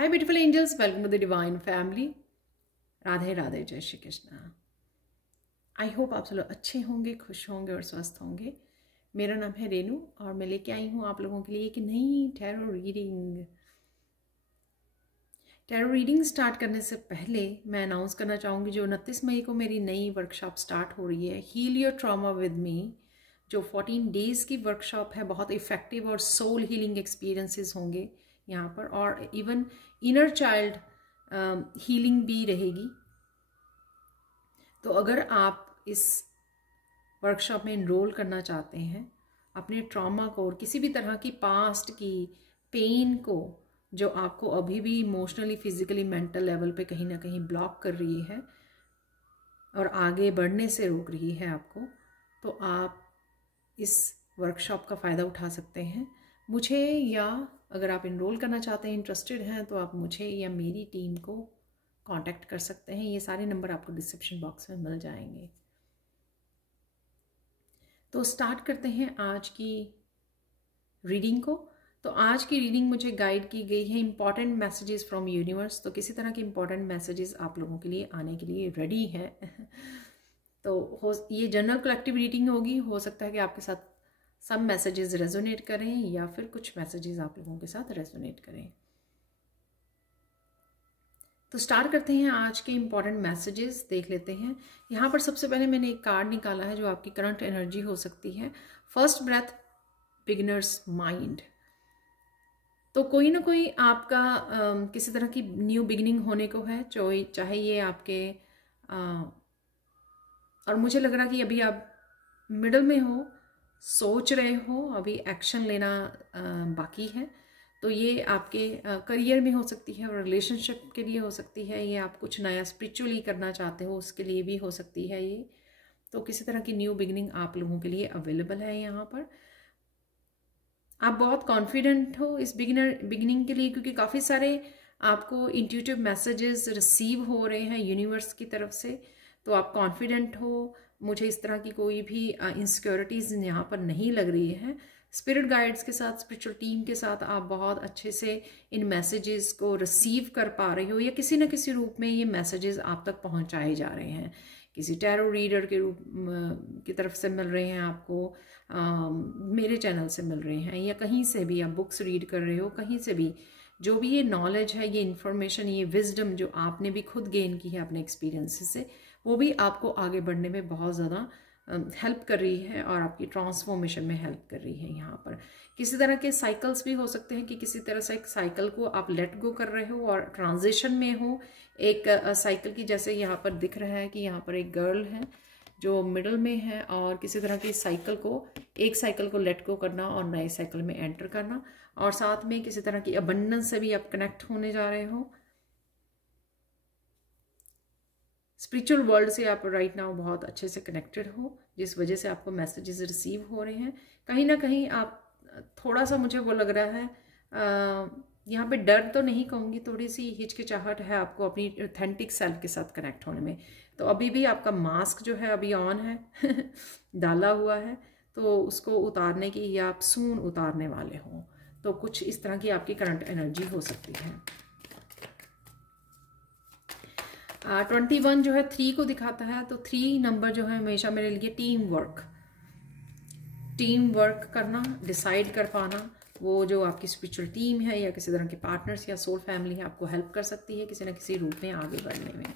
Hi beautiful angels, welcome to the divine family. Radhe Radhe, जय Shri Krishna. I hope आप सब लोग अच्छे होंगे, खुश होंगे और स्वस्थ होंगे। मेरा नाम है रेनू और मैं लेके आई हूँ आप लोगों के लिए एक नई tarot reading. Tarot reading start करने से पहले मैं अनाउंस करना चाहूँगी जो 29 मई को मेरी नई वर्कशॉप स्टार्ट हो रही है, heal your trauma with me, जो 14 डेज़ की वर्कशॉप है। बहुत इफ़ेक्टिव और सोल हीलिंग एक्सपीरियंसेस होंगे यहाँ पर, और इवन इनर चाइल्ड हीलिंग भी रहेगी। तो अगर आप इस वर्कशॉप में इनरोल करना चाहते हैं, अपने ट्रॉमा को और किसी भी तरह की पास्ट की पेन को जो आपको अभी भी इमोशनली, फिजिकली, मेंटल लेवल पे कहीं ना कहीं ब्लॉक कर रही है और आगे बढ़ने से रोक रही है आपको, तो आप इस वर्कशॉप का फ़ायदा उठा सकते हैं। मुझे, या अगर आप इनरोल करना चाहते हैं, इंटरेस्टेड हैं, तो आप मुझे या मेरी टीम को कांटेक्ट कर सकते हैं। ये सारे नंबर आपको डिस्क्रिप्शन बॉक्स में मिल जाएंगे। तो स्टार्ट करते हैं आज की रीडिंग को। तो आज की रीडिंग मुझे गाइड की गई है इंपॉर्टेंट मैसेजेस फ्रॉम यूनिवर्स। तो किसी तरह के इंपॉर्टेंट मैसेजेस आप लोगों के लिए आने के लिए रेडी है। तो ये जनरल कलेक्टिव रीडिंग होगी। हो सकता है कि आपके साथ सब मैसेजेस रेजोनेट करें या फिर कुछ मैसेजेस आप लोगों के साथ रेजोनेट करें। तो स्टार्ट करते हैं आज के इंपॉर्टेंट मैसेजेस, देख लेते हैं। यहाँ पर सबसे पहले मैंने एक कार्ड निकाला है जो आपकी करंट एनर्जी हो सकती है। First breath, beginner's mind. तो कोई ना कोई आपका किसी तरह की न्यू बिगिनिंग होने को है, चाहे ये आपके और मुझे लग रहा कि अभी आप मिडल में हो, सोच रहे हो, अभी एक्शन लेना बाकी है। तो ये आपके करियर में हो सकती है और रिलेशनशिप के लिए हो सकती है। ये आप कुछ नया स्पिरिचुअली करना चाहते हो, उसके लिए भी हो सकती है ये। तो किसी तरह की न्यू बिगिनिंग आप लोगों के लिए अवेलेबल है यहाँ पर। आप बहुत कॉन्फिडेंट हो इस बिगिनिंग के लिए, क्योंकि काफ़ी सारे आपको इंट्यूटिव मैसेजेस रिसीव हो रहे हैं यूनिवर्स की तरफ से। तो आप कॉन्फिडेंट हो। मुझे इस तरह की कोई भी इनसिक्योरिटीज़ यहाँ पर नहीं लग रही है। स्पिरिट गाइड्स के साथ, स्पिरिचुअल टीम के साथ आप बहुत अच्छे से इन मैसेजेस को रिसीव कर पा रहे हो, या किसी न किसी रूप में ये मैसेजेस आप तक पहुँचाए जा रहे हैं। किसी टैरो रीडर के रूप की तरफ से मिल रहे हैं आपको, मेरे चैनल से मिल रहे हैं, या कहीं से भी आप बुक्स रीड कर रहे हो, कहीं से भी जो भी ये नॉलेज है, ये इन्फॉर्मेशन, ये विजडम जो आपने भी खुद गेन की है अपने एक्सपीरियंसेस से, वो भी आपको आगे बढ़ने में बहुत ज़्यादा हेल्प कर रही है और आपकी ट्रांसफॉर्मेशन में हेल्प कर रही है। यहाँ पर किसी तरह के साइकिल्स भी हो सकते हैं कि किसी तरह से एक साइकिल को आप लेट गो कर रहे हो और ट्रांजिशन में हो एक साइकिल की। जैसे यहाँ पर दिख रहा है कि यहाँ पर एक गर्ल है जो मिडल में है, और किसी तरह की साइकिल को, एक साइकिल को लेट गो करना और नए साइकिल में एंटर करना, और साथ में किसी तरह की अबंडेंस से भी आप कनेक्ट होने जा रहे हो। स्पिरिचुअल वर्ल्ड से आप राइट नाउ बहुत अच्छे से कनेक्टेड हो, जिस वजह से आपको मैसेजेस रिसीव हो रहे हैं। कहीं ना कहीं आप थोड़ा सा, मुझे वो लग रहा है, यहाँ पे डर तो नहीं कहूँगी, थोड़ी सी हिचकिचाहट है आपको अपनी ऑथेंटिक सेल्फ के साथ कनेक्ट होने में। तो अभी भी आपका मास्क जो है अभी ऑन है डाला हुआ है, तो उसको उतारने की, या आप सून उतारने वाले हो। तो कुछ इस तरह की आपकी करंट एनर्जी हो सकती है। 21 जो है 3 को दिखाता है। तो 3 नंबर जो है हमेशा मेरे लिए टीम वर्क करना, डिसाइड कर पाना। वो जो आपकी स्पिरिचुअल टीम है या किसी तरह के पार्टनर्स या सोल फैमिली है, आपको हेल्प कर सकती है किसी न किसी रूप में आगे बढ़ने में।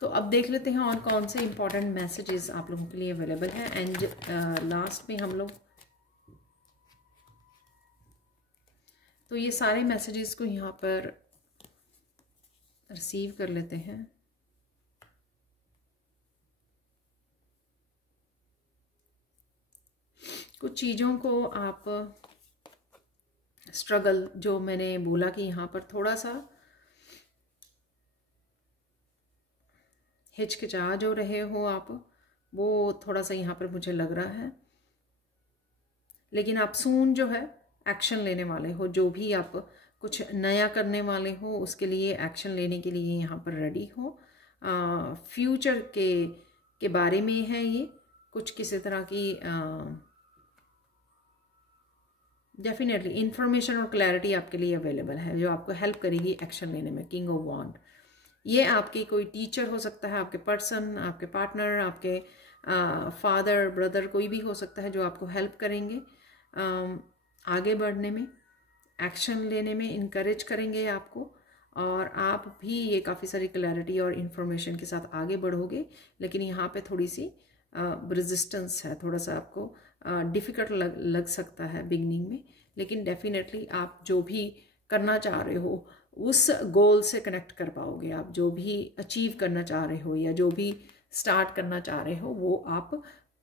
तो अब देख लेते हैं और कौन से इंपॉर्टेंट मैसेजेस आप लोगों के लिए अवेलेबल है। एंड लास्ट में हम लोग तो ये सारे मैसेजेस को यहाँ पर रिसीव कर लेते हैं। कुछ चीज़ों को आप स्ट्रगल, जो मैंने बोला कि यहाँ पर थोड़ा सा हिचकिचा जो रहे हो आप, वो थोड़ा सा यहाँ पर मुझे लग रहा है, लेकिन आप सून जो है एक्शन लेने वाले हो। जो भी आप कुछ नया करने वाले हो उसके लिए एक्शन लेने के लिए यहाँ पर रेडी हो। फ्यूचर के बारे में है ये, कुछ किसी तरह की डेफिनेटली इंफॉर्मेशन और क्लैरिटी आपके लिए अवेलेबल है जो आपको हेल्प करेगी एक्शन लेने में। किंग ऑफ वॉन्ड, ये आपके कोई टीचर हो सकता है, आपके पर्सन, आपके पार्टनर, आपके फादर, ब्रदर, कोई भी हो सकता है जो आपको हेल्प करेंगे आगे बढ़ने में, एक्शन लेने में, इनकरेज करेंगे आपको, और आप भी ये काफ़ी सारी क्लैरिटी और इन्फॉर्मेशन के साथ आगे बढ़ोगे। लेकिन यहाँ पे थोड़ी सी रेजिस्टेंस है, थोड़ा सा आपको डिफ़िकल्ट लग सकता है बिगनिंग में, लेकिन डेफिनेटली आप जो भी करना चाह रहे हो उस गोल से कनेक्ट कर पाओगे। आप जो भी अचीव करना चाह रहे हो या जो भी स्टार्ट करना चाह रहे हो वो आप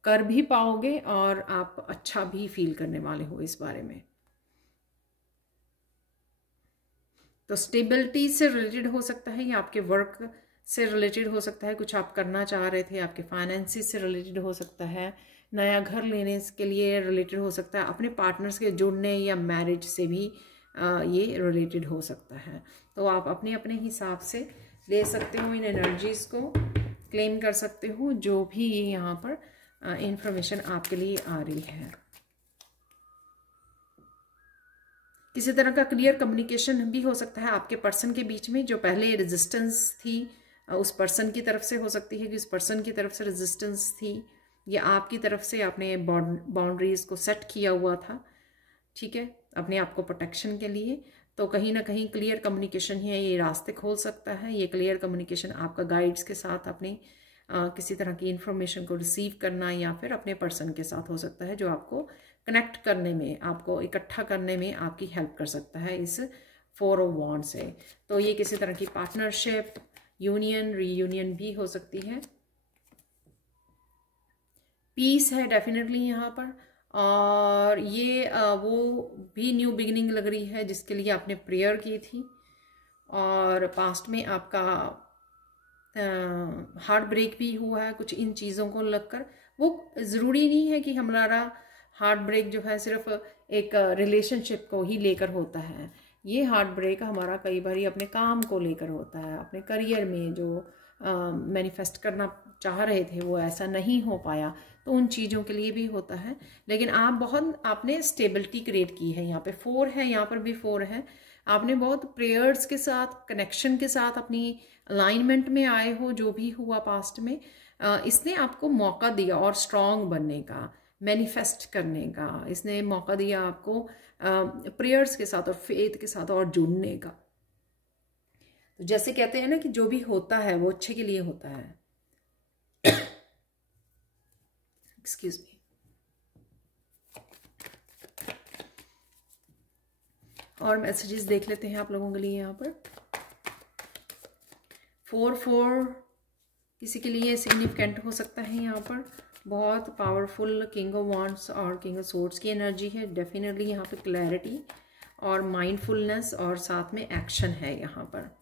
कर भी पाओगे और आप अच्छा भी फील करने वाले हो इस बारे में। तो स्टेबिलिटी से रिलेटेड हो सकता है या आपके वर्क से रिलेटेड हो सकता है, कुछ आप करना चाह रहे थे, आपके फाइनेंसिस से रिलेटेड हो सकता है, नया घर लेने के लिए रिलेटेड हो सकता है, अपने पार्टनर्स के जुड़ने या मैरिज से भी ये रिलेटेड हो सकता है। तो आप अपने अपने हिसाब से ले सकते हो, इन एनर्जीज़ को क्लेम कर सकते हो जो भी यहाँ पर इंफॉर्मेशन आपके लिए आ रही है। किसी तरह का क्लियर कम्युनिकेशन भी हो सकता है आपके पर्सन के बीच में, जो पहले रेजिस्टेंस थी उस पर्सन की तरफ से हो सकती है कि उस पर्सन की तरफ से रेजिस्टेंस थी, या आपकी तरफ से आपने बाउंड्रीज को सेट किया हुआ था, ठीक है, अपने आप को प्रोटेक्शन के लिए। तो कहीं ना कहीं क्लियर कम्युनिकेशन ही है, ये रास्ते खोल सकता है। ये क्लियर कम्युनिकेशन आपका गाइड्स के साथ अपने किसी तरह की इंफॉर्मेशन को रिसीव करना या फिर अपने पर्सन के साथ हो सकता है, जो आपको कनेक्ट करने में, आपको इकट्ठा करने में आपकी हेल्प कर सकता है इस 4 ऑफ वॉन्ड से। तो ये किसी तरह की पार्टनरशिप, यूनियन, रीयूनियन भी हो सकती है। पीस है डेफिनेटली यहाँ पर, और ये वो भी न्यू बिगिनिंग लग रही है जिसके लिए आपने प्रेयर की थी, और पास्ट में आपका हार्ट ब्रेक भी हुआ है कुछ इन चीज़ों को लगकर। वो ज़रूरी नहीं है कि हमारा हार्ट ब्रेक जो है सिर्फ एक रिलेशनशिप को ही लेकर होता है। ये हार्ट ब्रेक हमारा कई बार अपने काम को लेकर होता है, अपने करियर में जो मैनिफेस्ट करना चाह रहे थे वो ऐसा नहीं हो पाया, तो उन चीज़ों के लिए भी होता है। लेकिन आपने स्टेबिलिटी क्रिएट की है। यहाँ पे 4 है, यहाँ पर भी 4 है। आपने बहुत प्रेयर्स के साथ, कनेक्शन के साथ अपनी अलाइनमेंट में आए हो। जो भी हुआ पास्ट में, इसने आपको मौका दिया और स्ट्रांग बनने का, मैनिफेस्ट करने का। इसने मौका दिया आपको प्रेयर्स के साथ और फेथ के साथ और जुड़ने का। तो जैसे कहते हैं ना कि जो भी होता है वो अच्छे के लिए होता है। Excuse me. और मैसेजेस देख लेते हैं आप लोगों के लिए। यहाँ पर 4 किसी के लिए सिग्निफिकेंट हो सकता है। यहाँ पर बहुत पावरफुल किंग ऑफ वॉन्ड्स और किंग ऑफ सोर्ड्स की एनर्जी है। डेफिनेटली यहाँ पे क्लैरिटी और माइंडफुलनेस और साथ में एक्शन है। यहाँ पर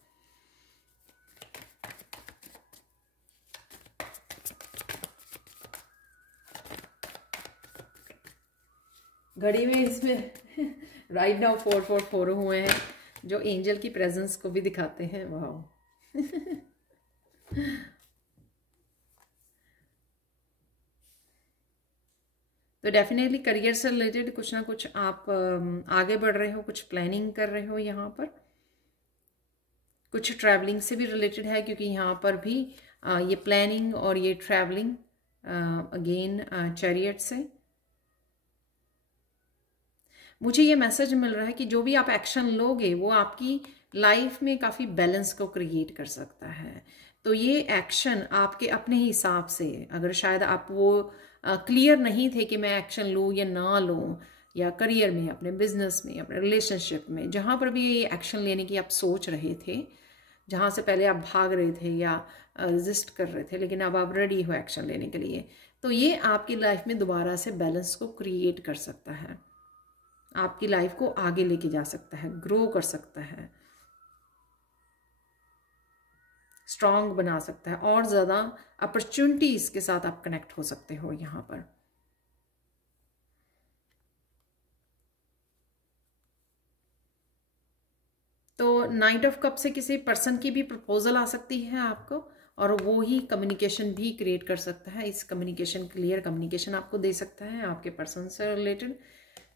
घड़ी में इसमें राइट नाउ 4 हुए हैं, जो एंजल की प्रेजेंस को भी दिखाते हैं। वाह। तो डेफिनेटली करियर से रिलेटेड कुछ ना कुछ आप आगे बढ़ रहे हो, कुछ प्लानिंग कर रहे हो। यहाँ पर कुछ ट्रैवलिंग से भी रिलेटेड है, क्योंकि यहाँ पर भी ये प्लानिंग और ये ट्रैवलिंग अगेन चैरियट से मुझे ये मैसेज मिल रहा है कि जो भी आप एक्शन लोगे वो आपकी लाइफ में काफ़ी बैलेंस को क्रिएट कर सकता है। तो ये एक्शन आपके अपने हिसाब से, अगर शायद आप वो क्लियर नहीं थे कि मैं एक्शन लूँ या ना लूँ, या करियर में, अपने बिजनेस में, अपने रिलेशनशिप में, जहाँ पर भी ये एक्शन लेने की आप सोच रहे थे, जहाँ से पहले आप भाग रहे थे या रेजिस्ट कर रहे थे, लेकिन अब आप रेडी हो एक्शन लेने के लिए, तो ये आपकी लाइफ में दोबारा से बैलेंस को क्रिएट कर सकता है, आपकी लाइफ को आगे लेके जा सकता है, ग्रो कर सकता है, स्ट्रांग बना सकता है, और ज़्यादा अपॉर्चुनिटीज़ के साथ आप कनेक्ट हो सकते हो। यहाँ पर तो नाइट ऑफ कप से किसी पर्सन की भी प्रपोजल आ सकती है आपको, और वो ही कम्युनिकेशन भी क्रिएट कर सकता है। इस कम्युनिकेशन, क्लियर कम्युनिकेशन आपको दे सकता है आपके पर्सन से रिलेटेड।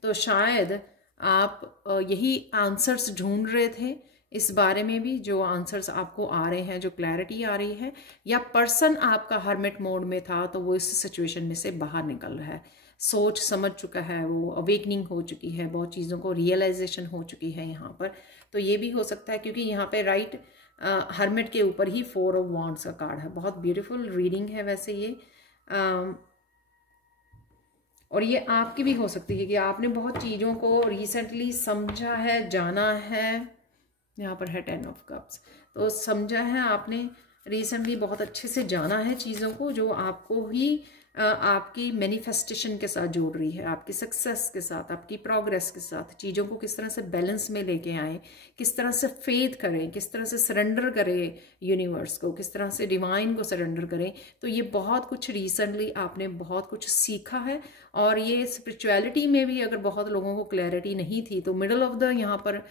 तो शायद आप यही आंसर्स ढूंढ रहे थे इस बारे में भी, जो आंसर्स आपको आ रहे हैं, जो क्लैरिटी आ रही है, या पर्सन आपका हर्मिट मोड में था तो वो इस सिचुएशन में से बाहर निकल रहा है, सोच समझ चुका है, वो अवेकनिंग हो चुकी है, बहुत चीज़ों को रियलाइजेशन हो चुकी है यहाँ पर। तो ये भी हो सकता है, क्योंकि यहाँ पे राइट हर्मिट के ऊपर ही 4 ऑफ वॉन्ड्स का कार्ड है। बहुत ब्यूटीफुल रीडिंग है वैसे ये। और ये आपकी भी हो सकती है कि आपने बहुत चीज़ों को रिसेंटली समझा है, जाना है। यहाँ पर है 10 ऑफ कप्स, तो समझा है आपने रिसेंटली, बहुत अच्छे से जाना है चीज़ों को, जो आपको ही आपकी मैनिफेस्टेशन के साथ जोड़ रही है, आपकी सक्सेस के साथ, आपकी प्रोग्रेस के साथ। चीज़ों को किस तरह से बैलेंस में लेके आए, किस तरह से फेथ करें, किस तरह से सरेंडर करें यूनिवर्स को, किस तरह से डिवाइन को सरेंडर करें। तो ये बहुत कुछ रिसेंटली आपने बहुत कुछ सीखा है। और ये स्पिरिचुअलिटी में भी अगर बहुत लोगों को क्लैरिटी नहीं थी, तो मिडल ऑफ द यहाँ पर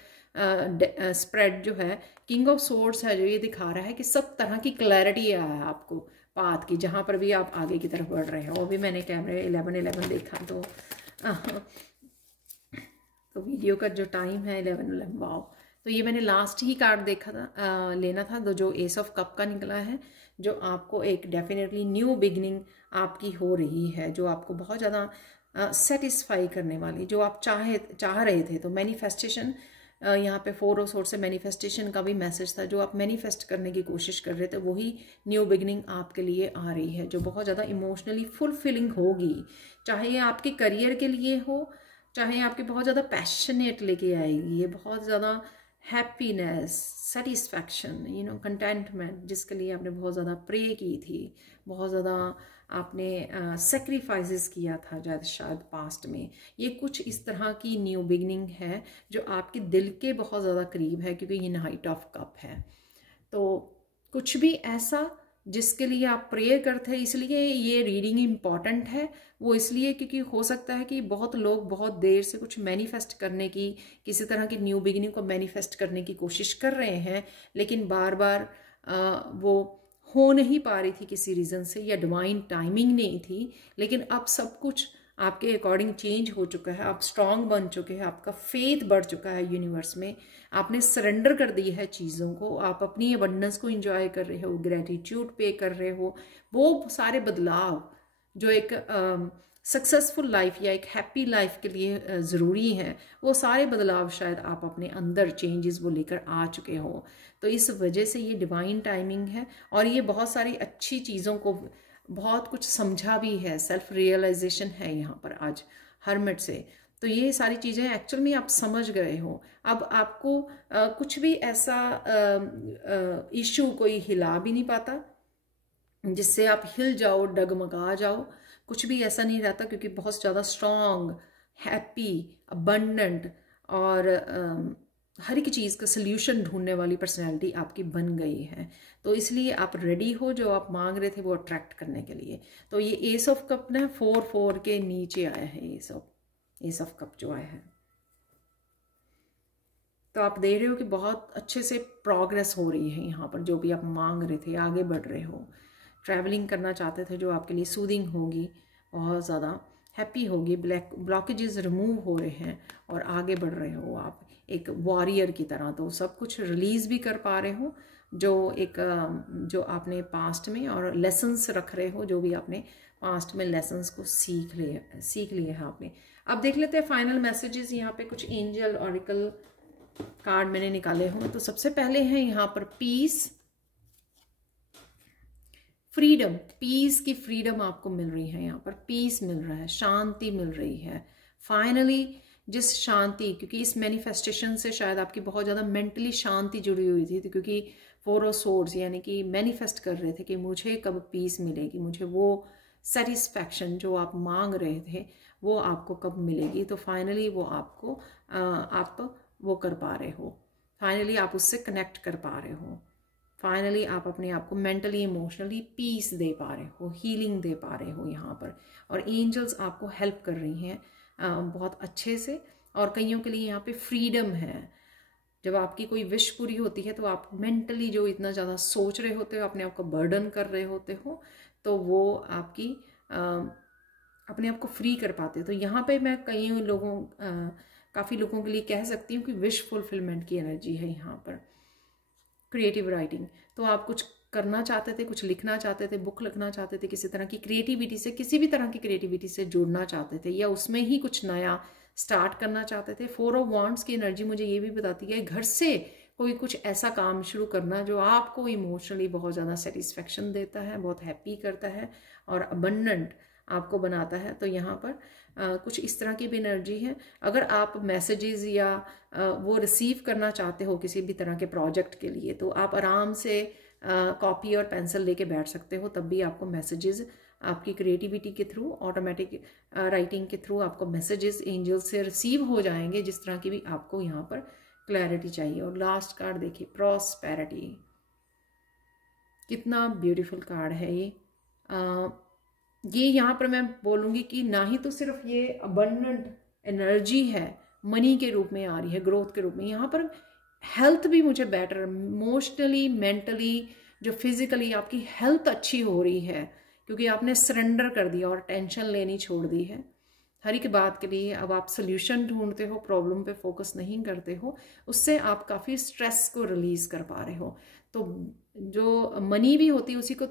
स्प्रेड जो है किंग ऑफ सोर्ड्स है, जो ये दिखा रहा है कि सब तरह की क्लैरिटी है आपको पाथ की, जहाँ पर भी आप आगे की तरफ बढ़ रहे हो। अभी मैंने कैमरे 11:11 देखा, तो वीडियो का जो टाइम है 11:11, वाओ। तो ये मैंने लास्ट ही कार्ड देखा था, लेना था, तो जो एस ऑफ कप का निकला है, जो आपको एक डेफिनेटली न्यू बिगनिंग आपकी हो रही है, जो आपको बहुत ज़्यादा सेटिस्फाई करने वाली, जो आप चाह रहे थे। तो मैनिफेस्टेशन यहाँ पे 4 ऑफ सोर्ड्स से मैनिफेस्टेशन का भी मैसेज था, जो आप मैनिफेस्ट करने की कोशिश कर रहे थे, वही न्यू बिगनिंग आपके लिए आ रही है, जो बहुत ज़्यादा इमोशनली फुलफिलिंग होगी। चाहे ये आपके करियर के लिए हो, चाहे आपके बहुत ज़्यादा पैशनेट लेके आएगी, ये बहुत ज़्यादा हैप्पीनेस, सेटिस्फैक्शन, कंटेंटमेंट, जिसके लिए आपने बहुत ज़्यादा प्रे की थी, बहुत ज़्यादा आपने सेक्रीफाइसेस किया था शायद पास्ट में। ये कुछ इस तरह की न्यू बिगनिंग है जो आपके दिल के बहुत ज़्यादा करीब है, क्योंकि ये नाइट ऑफ कप है। तो कुछ भी ऐसा जिसके लिए आप प्रेयर करते हैं, इसलिए ये रीडिंग इम्पॉर्टेंट है। वो इसलिए क्योंकि हो सकता है कि बहुत लोग बहुत देर से कुछ मैनिफेस्ट करने की, किसी तरह की न्यू बिगिनिंग को मैनिफेस्ट करने की कोशिश कर रहे हैं, लेकिन बार बार वो हो नहीं पा रही थी किसी रीज़न से, या डिवाइन टाइमिंग नहीं थी। लेकिन अब सब कुछ आपके अकॉर्डिंग चेंज हो चुका है, आप स्ट्रांग बन चुके हैं, आपका फेथ बढ़ चुका है यूनिवर्स में, आपने सरेंडर कर दी है चीज़ों को, आप अपनी अबंडेंस को एंजॉय कर रहे हो, ग्रेटिट्यूड पे कर रहे हो। वो सारे बदलाव जो एक सक्सेसफुल लाइफ या एक हैप्पी लाइफ के लिए ज़रूरी हैं, वो सारे बदलाव शायद आप अपने अंदर चेंजेस वो लेकर आ चुके हो। तो इस वजह से ये डिवाइन टाइमिंग है, और ये बहुत सारी अच्छी चीज़ों को बहुत कुछ समझा भी है, सेल्फ रियलाइजेशन है यहाँ पर आज हर्मिट से। तो ये सारी चीज़ें एक्चुअल में आप समझ गए हो। अब आपको कुछ भी ऐसा इशू कोई हिला भी नहीं पाता जिससे आप हिल जाओ, डगमगा जाओ, कुछ भी ऐसा नहीं रहता, क्योंकि बहुत ज़्यादा स्ट्रॉन्ग, हैप्पी, अबंडेंट और हर एक चीज़ का सल्यूशन ढूंढने वाली पर्सनैलिटी आपकी बन गई है। तो इसलिए आप रेडी हो, जो आप मांग रहे थे वो अट्रैक्ट करने के लिए। तो ये एस ऑफ कप ना 4 के नीचे आया है, एस ऑफ कप जो आया है। तो आप देख रहे हो कि बहुत अच्छे से प्रोग्रेस हो रही है यहाँ पर, जो भी आप मांग रहे थे, आगे बढ़ रहे हो। ट्रैवलिंग करना चाहते थे, जो आपके लिए सूदिंग होगी, बहुत ज़्यादा हैप्पी होगी, ब्लॉकेजेस रिमूव हो रहे हैं और आगे बढ़ रहे हो आप एक वॉरियर की तरह। तो सब कुछ रिलीज़ भी कर पा रहे हो, जो आपने पास्ट में, और लेसन्स रख रहे हो, जो भी आपने पास्ट में लेसन्स को सीख लिए हैं आपने। अब देख लेते हैं फाइनल मैसेजेस। यहाँ पे कुछ एंजल ऑरिकल कार्ड मैंने निकाले हों। तो सबसे पहले है यहाँ पर पीस, फ्रीडम, पीस की फ्रीडम आपको मिल रही है, यहाँ पर पीस मिल रहा है, शांति मिल रही है फाइनली। जिस शांति, क्योंकि इस मैनिफेस्टेशन से शायद आपकी बहुत ज़्यादा मेंटली शांति जुड़ी हुई थी, तो क्योंकि 4 ऑफ सोर्ड्स यानी कि मैनिफेस्ट कर रहे थे कि मुझे कब पीस मिलेगी, मुझे वो सेटिस्फैक्शन जो आप मांग रहे थे वो आपको कब मिलेगी। तो फाइनली वो आपको आप वो कर पा रहे हो, फाइनली आप उससे कनेक्ट कर पा रहे हो, फाइनली आप अपने आप को मेंटली इमोशनली पीस दे पा रहे हो, हीलिंग दे पा रहे हो यहाँ पर। और एंजल्स आपको हेल्प कर रही हैं बहुत अच्छे से। और कईयों के लिए यहाँ पे फ्रीडम है। जब आपकी कोई विश पूरी होती है तो आप मेंटली जो इतना ज़्यादा सोच रहे होते हो, अपने आप को बर्डन कर रहे होते हो, तो वो आपकी अपने आप को फ्री कर पाते हो। तो यहाँ पे मैं कई लोगों काफ़ी लोगों के लिए कह सकती हूँ कि विश फुलफिलमेंट की एनर्जी है यहाँ पर। क्रिएटिव राइटिंग, तो आप कुछ करना चाहते थे, कुछ लिखना चाहते थे, बुक लिखना चाहते थे, किसी तरह की क्रिएटिविटी से, किसी भी तरह की क्रिएटिविटी से जुड़ना चाहते थे, या उसमें ही कुछ नया स्टार्ट करना चाहते थे। 4 ऑफ वांड्स की एनर्जी मुझे ये भी बताती है घर से कोई कुछ ऐसा काम शुरू करना जो आपको इमोशनली बहुत ज़्यादा सेटिस्फेक्शन देता है, बहुत हैप्पी करता है और अबंडेंट आपको बनाता है। तो यहाँ पर कुछ इस तरह की भी एनर्जी है। अगर आप मैसेजेस या वो रिसीव करना चाहते हो किसी भी तरह के प्रोजेक्ट के लिए, तो आप आराम से कॉपी और पेंसिल लेके बैठ सकते हो, तब भी आपको मैसेजेस आपकी क्रिएटिविटी के थ्रू, ऑटोमेटिक राइटिंग के थ्रू आपको मैसेजेस एंजल से रिसीव हो जाएंगे, जिस तरह की भी आपको यहाँ पर क्लैरिटी चाहिए। और लास्ट कार्ड देखिए, प्रॉस्पेरिटी, कितना ब्यूटीफुल कार्ड है ये यहाँ पर मैं बोलूँगी कि ना ही तो सिर्फ ये अबंडेंट एनर्जी है मनी के रूप में आ रही है, ग्रोथ के रूप में, यहाँ पर हेल्थ भी मुझे बेटर, इमोशनली, मेंटली, जो फिजिकली आपकी हेल्थ अच्छी हो रही है, क्योंकि आपने सरेंडर कर दिया और टेंशन लेनी छोड़ दी है हर एक बात के लिए। अब आप सोल्यूशन ढूंढते हो, प्रॉब्लम पे फोकस नहीं करते हो, उससे आप काफ़ी स्ट्रेस को रिलीज कर पा रहे हो। तो जो मनी भी होती है उसी को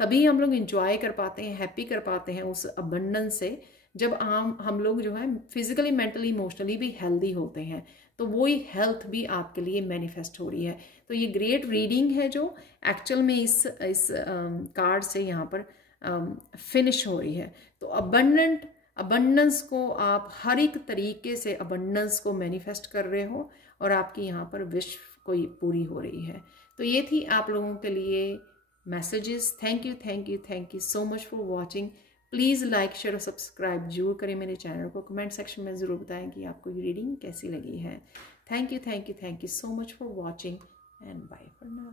तभी हम लोग इंजॉय कर पाते हैं, हैप्पी कर पाते हैं उस अबंडेंस से, जब हम लोग जो है फिजिकली, मेंटली, इमोशनली भी हेल्दी होते हैं। तो वही हेल्थ भी आपके लिए मैनिफेस्ट हो रही है। तो ये ग्रेट रीडिंग है जो एक्चुअल में इस कार्ड से यहाँ पर फिनिश हो रही है। तो अबंडेंस को आप हर एक तरीके से अबंडेंस को मैनिफेस्ट कर रहे हो और आपकी यहाँ पर विश कोई पूरी हो रही है। तो ये थी आप लोगों के लिए messages. Thank you so much for watching. Please like, share और सब्सक्राइब जरूर करें मेरे चैनल को। कमेंट सेक्शन में ज़रूर बताएं कि आपको ये रीडिंग कैसी लगी है। Thank you so much for watching and bye for now.